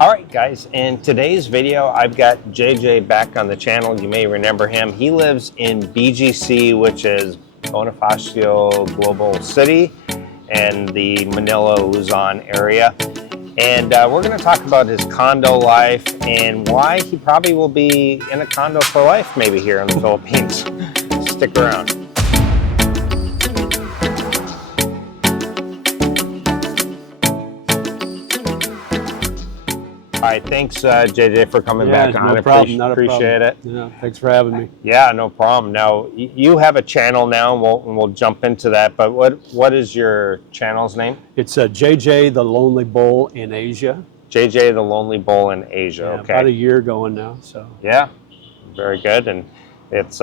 All right, guys, in today's video, I've got JJ back on the channel. You may remember him. He lives in BGC, which is Bonifacio Global City and the Manila, Luzon area. And we're going to talk about his condo life and why he probably will be in a condo for life, maybe here in the Philippines. Stick around. All right, thanks, JJ, for coming back on. No problem, not a appreciate problem. it. Yeah, thanks for having me. Yeah, no problem. Now, you have a channel now, and we'll jump into that. But what is your channel's name? It's JJ the Lonely Bull in Asia. JJ the Lonely Bull in Asia. Yeah, okay. about a year going now. So. Yeah, very good, and it's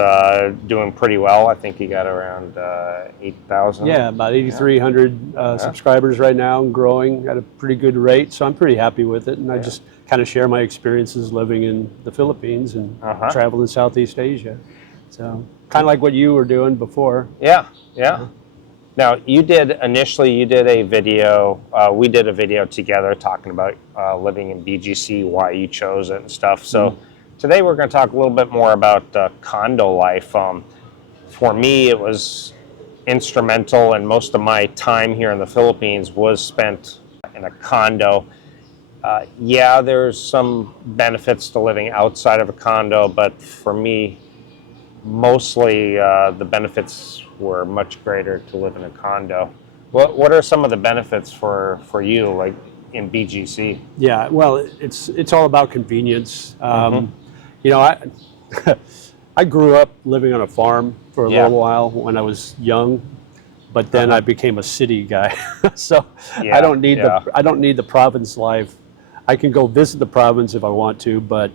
doing pretty well. I think you got around 8,000. Yeah, about 8,300 subscribers right now, and growing at a pretty good rate. So I'm pretty happy with it, and I just kind of share my experiences living in the Philippines and travel in Southeast Asia. So kind of like what you were doing before. Yeah. Now, you did a video, we did a video together talking about living in BGC, why you chose it and stuff. So today we're going to talk a little bit more about condo life. For me, it was instrumental, and most of my time here in the Philippines was spent in a condo. Yeah, there's some benefits to living outside of a condo, but for me, mostly the benefits were much greater to live in a condo. What are some of the benefits for you, like in BGC? Yeah, well, it's all about convenience. You know, I grew up living on a farm for a little while when I was young, but then I became a city guy. So I don't need the province life. I can go visit the province if I want to, but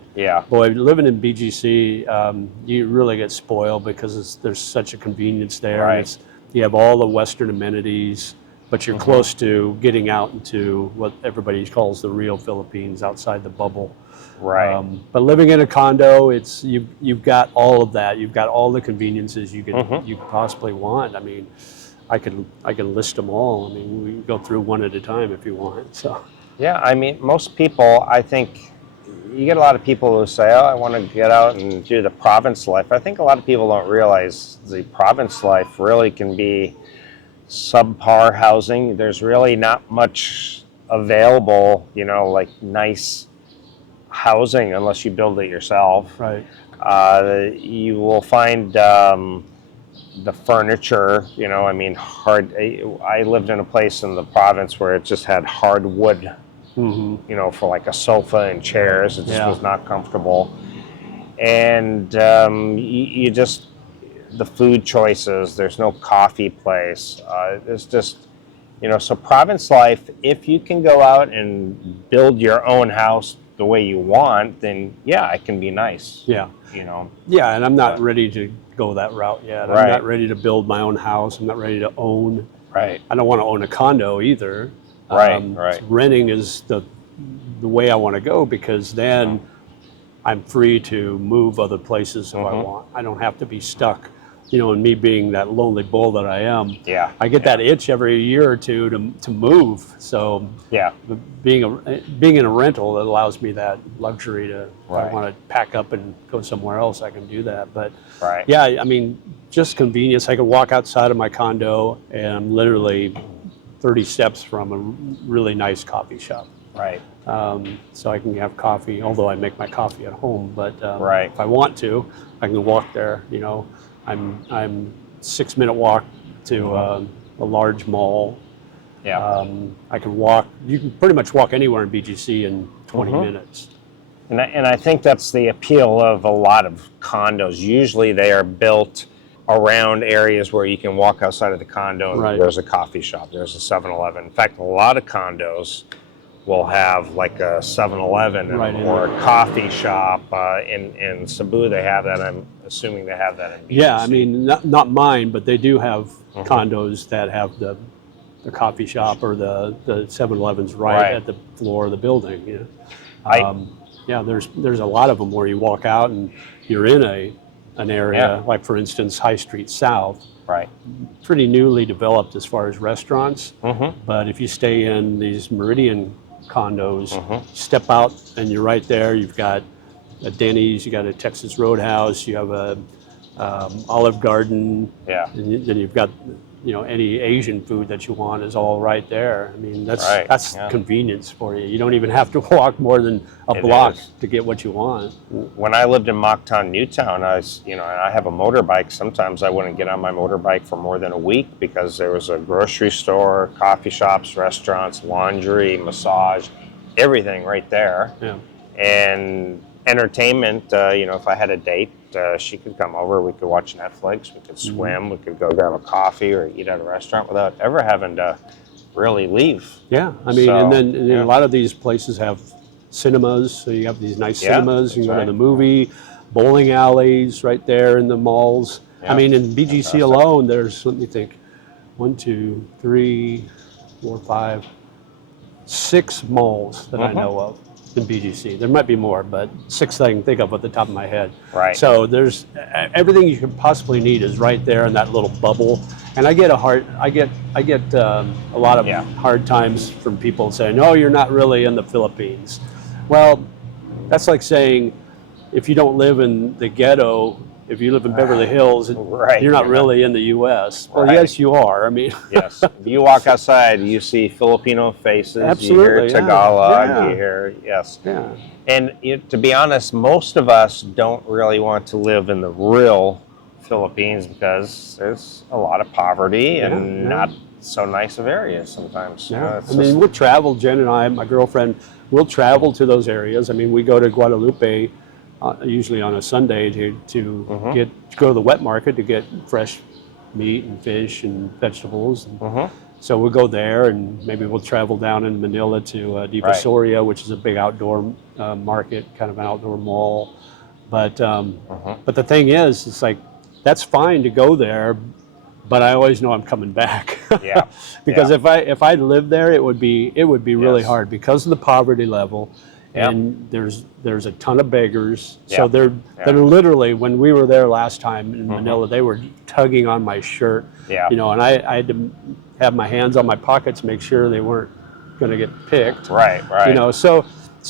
boy, living in BGC, you really get spoiled because there's such a convenience there. Right. And you have all the Western amenities, but you're close to getting out into what everybody calls the real Philippines, outside the bubble. Right. But living in a condo, you've got all of that. You've got all the conveniences you could possibly want. I mean, I can list them all. I mean, we can go through one at a time if you want. So. Yeah, I mean, most people, I think, you get a lot of people who say, oh, I want to get out and do the province life. I think a lot of people don't realize the province life really can be subpar housing. There's really not much available, you know, like nice housing unless you build it yourself. Right. You will find the furniture, you know, I mean, I lived in a place in the province where it just had hardwood, you know, for like a sofa and chairs. It just was not comfortable. And you just, the food choices, there's no coffee place. It's just, you know, so province life, if you can go out and build your own house the way you want, then yeah, it can be nice. Yeah. You know. Yeah, and I'm not ready to go that route yet. I'm not ready to build my own house. I'm not ready to own. Right. I don't want to own a condo either. Right. Renting is the way I want to go, because then I'm free to move other places if I want. I don't have to be stuck. You know, and me being that lonely bull that I am, I get that itch every year or two to move. So being in a rental, it allows me that luxury to, if I want to pack up and go somewhere else, I can do that. But yeah, I mean, just convenience. I can walk outside of my condo and I'm literally 30 steps from a really nice coffee shop. Right. So I can have coffee, although I make my coffee at home. But if I want to, I can walk there. You know, I'm 6-minute walk to a large mall. Yeah. I can walk. You can pretty much walk anywhere in BGC in 20 minutes. And I think that's the appeal of a lot of condos. Usually they are built around areas where you can walk outside of the condo and there's a coffee shop, there's a 7-Eleven. In fact, a lot of condos will have like a 7-Eleven or a coffee shop. In Cebu, they have that. I'm assuming they have that in BGC. Yeah, I mean, not mine, but they do have condos that have the coffee shop or the 7-Elevens at the floor of the building. You know? Yeah, there's a lot of them where you walk out and you're in an area, like for instance, High Street South. Pretty newly developed as far as restaurants. But if you stay in these Meridian condos. Step out and you're right there. You've got a Denny's, you got a Texas Roadhouse, you have a Olive Garden, and then you've got any Asian food that you want is all right there. I mean, that's convenience for you. You don't even have to walk more than a block to get what you want. When I lived in Mocktown, Newtown, I have a motorbike. Sometimes I wouldn't get on my motorbike for more than a week because there was a grocery store, coffee shops, restaurants, laundry, massage, everything right there. Yeah. And entertainment, if I had a date, she could come over, we could watch Netflix, we could swim, we could go grab a coffee or eat at a restaurant without ever having to really leave. Yeah, I mean, and then a lot of these places have cinemas, so you have these nice cinemas, you can go to the movie, bowling alleys right there in the malls. I mean, in BGC alone, there's, let me think, 1, 2, 3, 4, 5, 6 malls that I know of in BGC. There might be more, but 6 that I can think of at the top of my head. Right. So there's everything you could possibly need is right there in that little bubble. And I get a lot of hard times from people saying, "Oh, you're not really in the Philippines." Well, that's like saying if you don't live in the ghetto, if you live in Beverly Hills, you're not really in the U.S. Well, yes, you are. I mean, yes. If you walk outside, you see Filipino faces. Absolutely, you hear Tagalog. You hear And to be honest, most of us don't really want to live in the real Philippines because there's a lot of poverty and not so nice of areas sometimes. I mean, we'll travel. Jen and I, my girlfriend, we'll travel to those areas. I mean, we go to Guadalupe. Usually on a Sunday to go to the wet market to get fresh meat and fish and vegetables. So we'll go there, and maybe we'll travel down in Manila to Divisoria, which is a big outdoor market, kind of an outdoor mall. But the thing is, it's like that's fine to go there, but I always know I'm coming back. Because if I lived there, it would be really hard because of the poverty level. And there's a ton of beggars. So they're literally, when we were there last time in Manila, they were tugging on my shirt. And I had to have my hands on my pockets, make sure they weren't going to get picked. So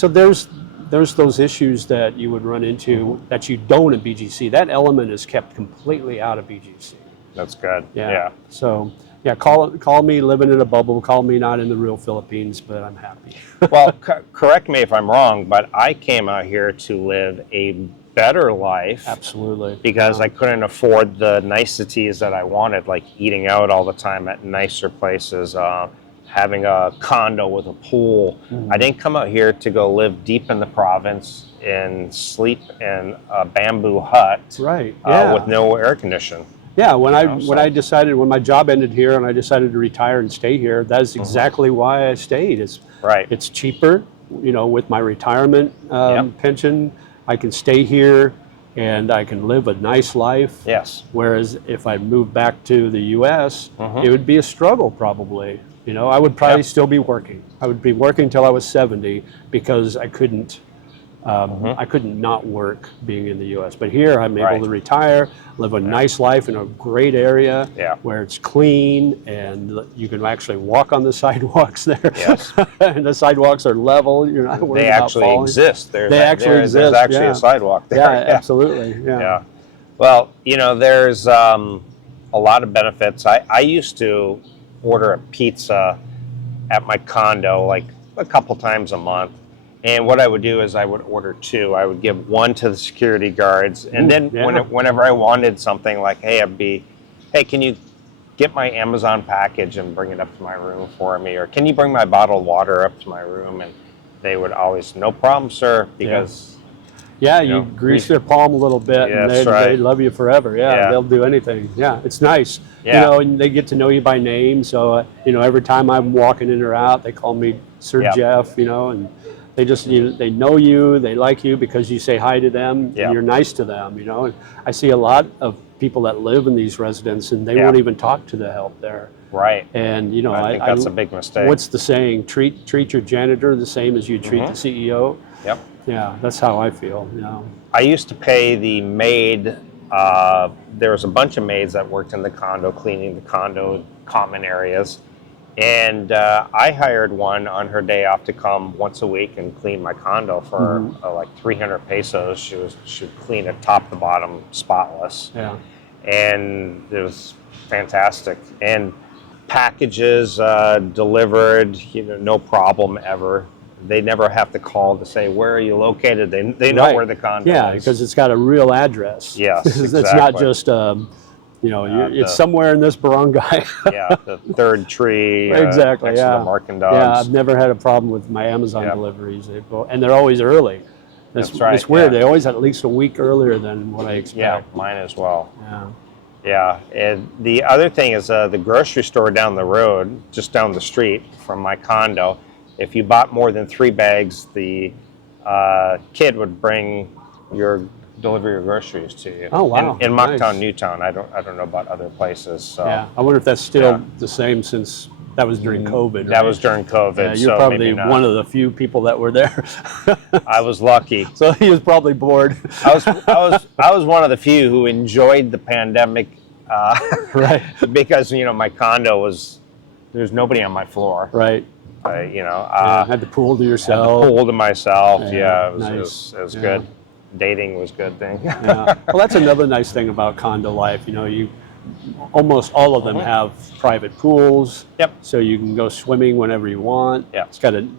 there's those issues that you would run into that you don't in BGC. That element is kept completely out of BGC. That's good. So call me living in a bubble. Call me not in the real Philippines, but I'm happy. Well, correct me if I'm wrong, but I came out here to live a better life. Absolutely. Because I couldn't afford the niceties that I wanted, like eating out all the time at nicer places, having a condo with a pool. I didn't come out here to go live deep in the province and sleep in a bamboo hut with no air conditioning. Yeah, when my job ended here and I decided to retire and stay here, that's exactly why I stayed. It's cheaper, with my retirement pension, I can stay here and I can live a nice life. Yes. Whereas if I moved back to the U.S., it would be a struggle probably. I would probably still be working. I would be working until I was 70 because I couldn't not work being in the U.S. But here I'm able to retire, live a nice life in a great area where it's clean and you can actually walk on the sidewalks there. Yes. And the sidewalks are level. You're not worried about falling. They actually exist. There's actually a sidewalk there. Yeah, absolutely. Yeah. Well, there's a lot of benefits. I used to order a pizza at my condo like a couple times a month. And what I would do is I would order 2. I would give 1 to the security guards. And then whenever I wanted something like, hey, can you get my Amazon package and bring it up to my room for me? Or can you bring my bottled water up to my room? And they would always, no problem, sir, because... you grease their palm a little bit and they love you forever. They'll do anything. It's nice. And they get to know you by name. So, every time I'm walking in or out, they call me Sir Jeff, and... They just, they know you, they like you because you say hi to them, and you're nice to them, And I see a lot of people that live in these residences and they won't even talk to the help there. Right. And, I think that's a big mistake. What's the saying? Treat your janitor the same as you treat the CEO. Yep. Yeah, that's how I feel, I used to pay the maid, there was a bunch of maids that worked in the condo, cleaning the condo common areas. And I hired one on her day off to come once a week and clean my condo for like 300 pesos. She would clean it top to bottom, spotless. Yeah. And it was fantastic. And packages delivered, no problem ever. They never have to call to say, where are you located? They know where the condo is. Because it's got a real address. Yes, exactly. It's not just, it's somewhere in this barangay. Yeah, the third tree exactly, next to the Markin dogs. Yeah, I've never had a problem with my Amazon deliveries. And they're always early. That's right. It's weird. They always at least a week earlier than what I expect. Yeah, mine as well. Yeah. Yeah, and the other thing is the grocery store down the road, just down the street from my condo, if you bought more than 3 bags, the kid would deliver your groceries to you. Oh, wow. In Nice. Mocktown, Newtown. I don't know about other places. So. Yeah, I wonder if that's still the same since that was during COVID. That was during COVID. Yeah, you're so probably maybe not. one of the few people that were there. I was lucky. So he was probably bored. I was one of the few who enjoyed the pandemic, right? Because my condo there's nobody on my floor. Right. Had the pool to yourself. Had the pool to myself. Yeah, it was nice. good. Dating was a good thing. Yeah. Well, that's another nice thing about condo life. Almost all of them have private pools. Yep. So you can go swimming whenever you want. Yeah.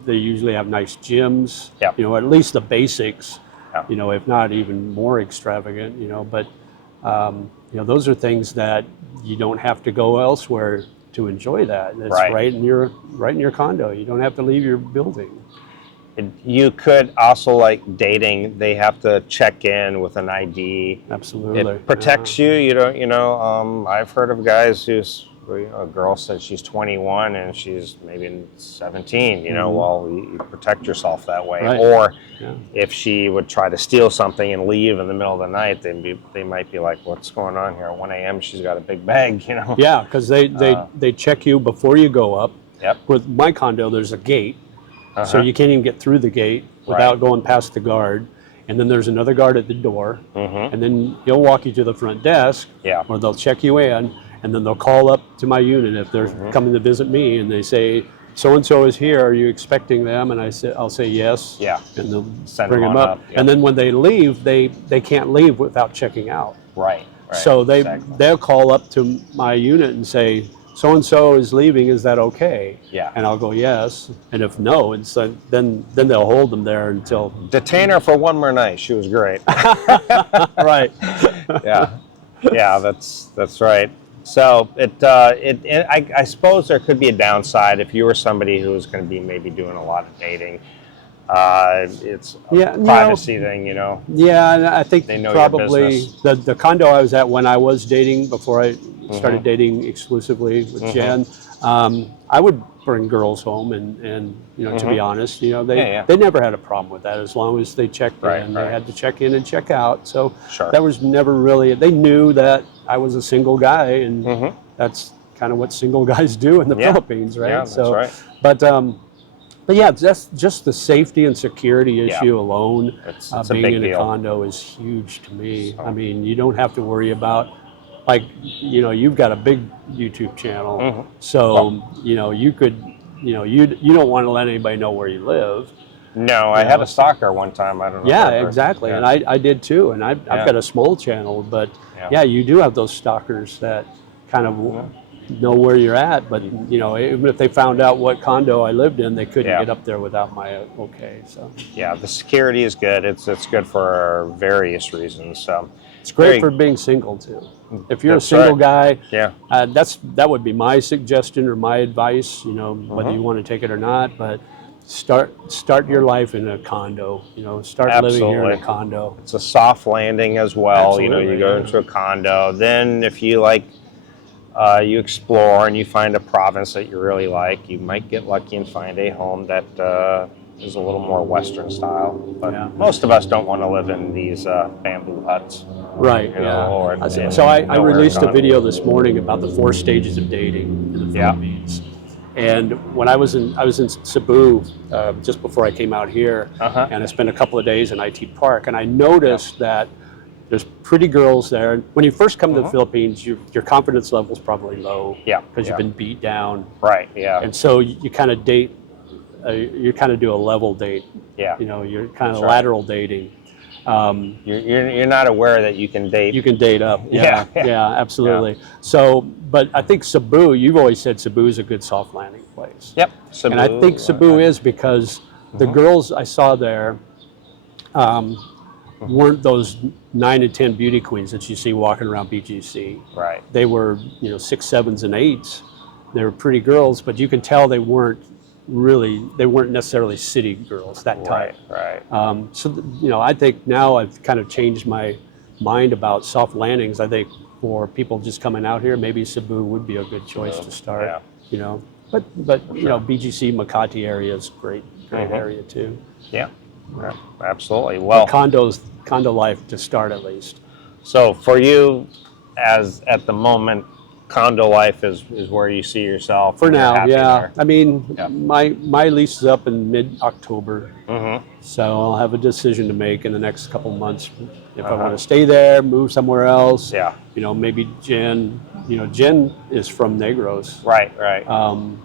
They usually have nice gyms. Yep. At least the basics. Yep. If not even more extravagant. But those are things that you don't have to go elsewhere to enjoy that. It's right in your condo. You don't have to leave your building. You could also, like dating, they have to check in with an ID. Absolutely. It protects you. I've heard of guys a girl said she's 21 and she's maybe 17, well, you protect yourself that way. Right. Or if she would try to steal something and leave in the middle of the night, they might be like, what's going on here? At 1 a.m. she's got a big bag, Yeah, because they check you before you go up. Yep. With my condo, there's a gate. So you can't even get through the gate without going past the guard. And then there's another guard at the door. And then he'll walk you to the front desk, or they'll check you in, and then they'll call up to my unit if they're coming to visit me, and they say, so-and-so is here, are you expecting them? And I'll say yes. Yeah. And they'll Send bring them up. Yep. And then when they leave, they can't leave without checking out. Right. So they'll call up to my unit and say, so-and-so is leaving, is that okay? Yeah. And I'll go, yes. And if no, then they'll hold them there until... Detain her for one more night. She was great. Right. Yeah. Yeah, that's right. So I suppose there could be a downside if you were somebody who was going to be maybe doing a lot of dating. It's a privacy thing, Yeah, and I think they know probably your the condo I was at when I was dating, before I started dating exclusively with Jen, I would bring girls home and to be honest, they never had a problem with that as long as they checked in. They had to check in and check out. So that was never really, they knew that I was a single guy, and that's kind of what single guys do in the Philippines, right? Yeah, that's right. But yeah, just the safety and security issue alone, it's being a big in deal. a condo is huge to me. I mean, you don't have to worry about, like, you've got a big YouTube channel, so you could, you don't want to let anybody know where you live. No, I had a stalker one time. I don't know. Yeah, exactly, and I did too, and I've got a small channel, but you do have those stalkers that kind of know where you're at, but even if they found out what condo I lived in, they couldn't get up there without my okay. So yeah, the security is good. It's good for various reasons. So it's great for being single too. If you're a single guy, that would be my suggestion or my advice. Whether you want to take it or not, but start your life in a condo. Start living here in a condo. It's a soft landing as well. Absolutely, You go into a condo. Then if you you explore and you find a province that you really like, you might get lucky and find a home that is a little more Western style. But most of us don't want to live in these bamboo huts. Right, So I released a video this morning about the 4 stages of dating in the Philippines. And when I was in Cebu just before I came out here, and I spent a couple of days in IT Park, and I noticed that There's pretty girls there. When you first come to the Philippines, your confidence level is probably low. Yeah. Because you've been beat down. Right. Yeah. And so you kind of date. You kind of do a level date. Yeah. You know, you're kind of right. lateral dating. You're not aware that you can date. You can date up. Yeah. Yeah. Yeah. Absolutely. Yeah. So, but I think Cebu. You've always said Cebu is a good soft landing place. Yep. Cebu, and I think Cebu is because the girls I saw there weren't those 9 to 10 beauty queens that you see walking around BGC. Right. They were, 6, 7s, and 8s. They were pretty girls, but you can tell they weren't necessarily city girls, that type. Right. So, I think now I've kind of changed my mind about soft landings. I think for people just coming out here, maybe Cebu would be a good choice to start. Yeah. But BGC, Makati area is great area too. Yeah. Absolutely. Well, Condo life to start at least. So for you, as at the moment, condo life is where you see yourself for now. Yeah, there. I mean, my lease is up in mid-October, so I'll have a decision to make in the next couple months if I want to stay there, move somewhere else. Yeah. Maybe Jen. Jen is from Negros. Right.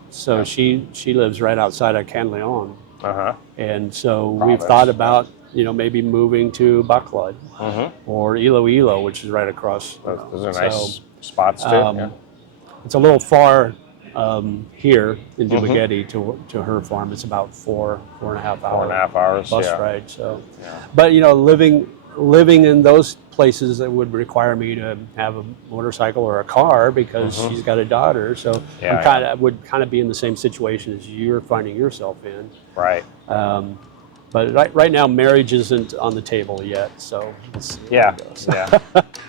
So she lives right outside of Canleon. And so Province, we've thought about maybe moving to Bacolod or Iloilo, which is right across. Those are nice spots too. It's a little far here in Dumaguete to her farm. It's about 4.5 hours. 4.5 hours bus ride. So, but living in those places that would require me to have a motorcycle or a car because she's got a daughter. So I would kind of be in the same situation as you're finding yourself in. Right. But right now, marriage isn't on the table yet. So yeah.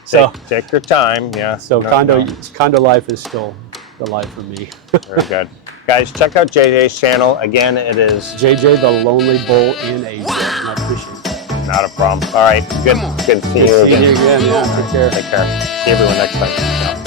So take your time. Yeah. So condo life is still the life for me. Very good. Guys, check out JJ's channel. Again, it is JJ the Lonely Bull in Asia. And I appreciate it. Not a problem. All right. Good to see you again. Yeah, take care. Take care. See everyone next time. Yeah.